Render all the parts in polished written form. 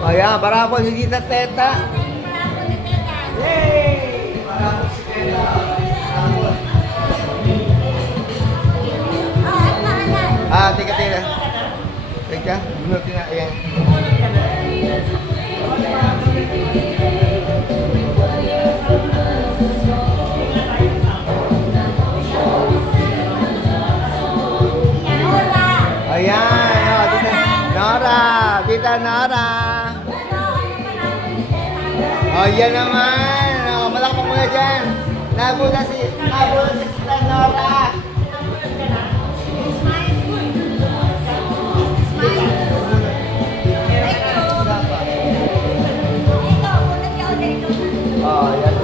Ayan, parapol si Tita Teta. Yay! Parapol si Teta. Parapol. Teka. Teka, bunutin na. Ayan. Ayan, Tita Nora. Ayan naman. Malakpak muna dyan. Nabula si Tita Nora. Ayan.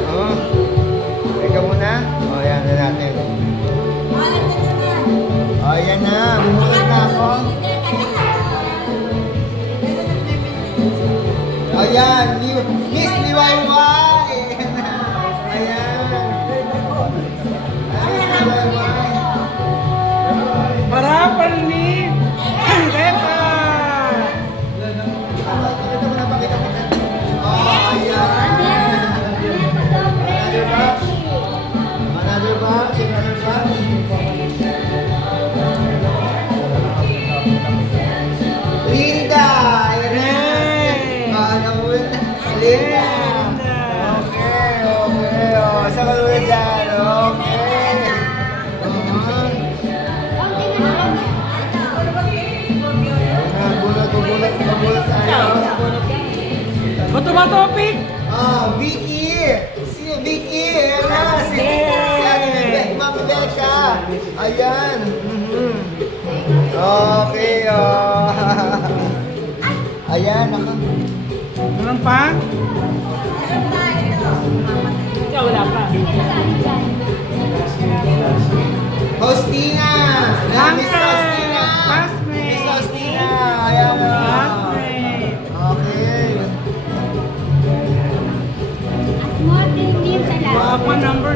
Teka muna. Ayan na natin. Ayan na. Bumulot na ako. Ayan. Miss Liwayway. Ayan. Miss Liwayway. Parapol ni Teta. Linda! Linda! Okay. Saan ka ulit dyan? Okay. Bulat tayo. Ba topic? Vicky! Si Vicky! Si Ma'am Becca! Ayan! Okay, ayan, ako. Meron pa? Ikaw, wala pa. Hostina! Miss Hostina! Miss Hostina! Ayan, okay. Apa number?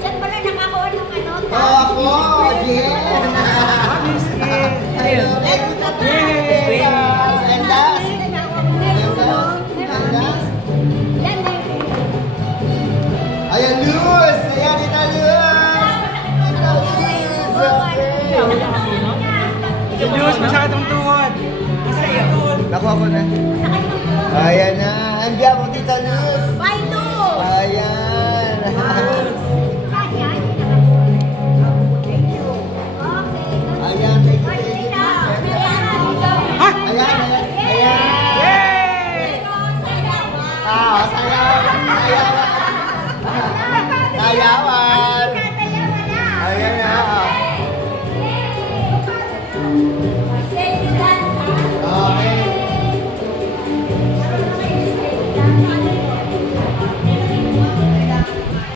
Saan pala nakakuha ng ano? Ako! Yeah! Ayan, Luz! Ayan, Tita Luz! Ito, Diyos, masyadong tuhod. Nakuha ko na. Ayan na. Andiyan mo, Tita Luz. Bye, Lu! Ayan. Ayan, thank you.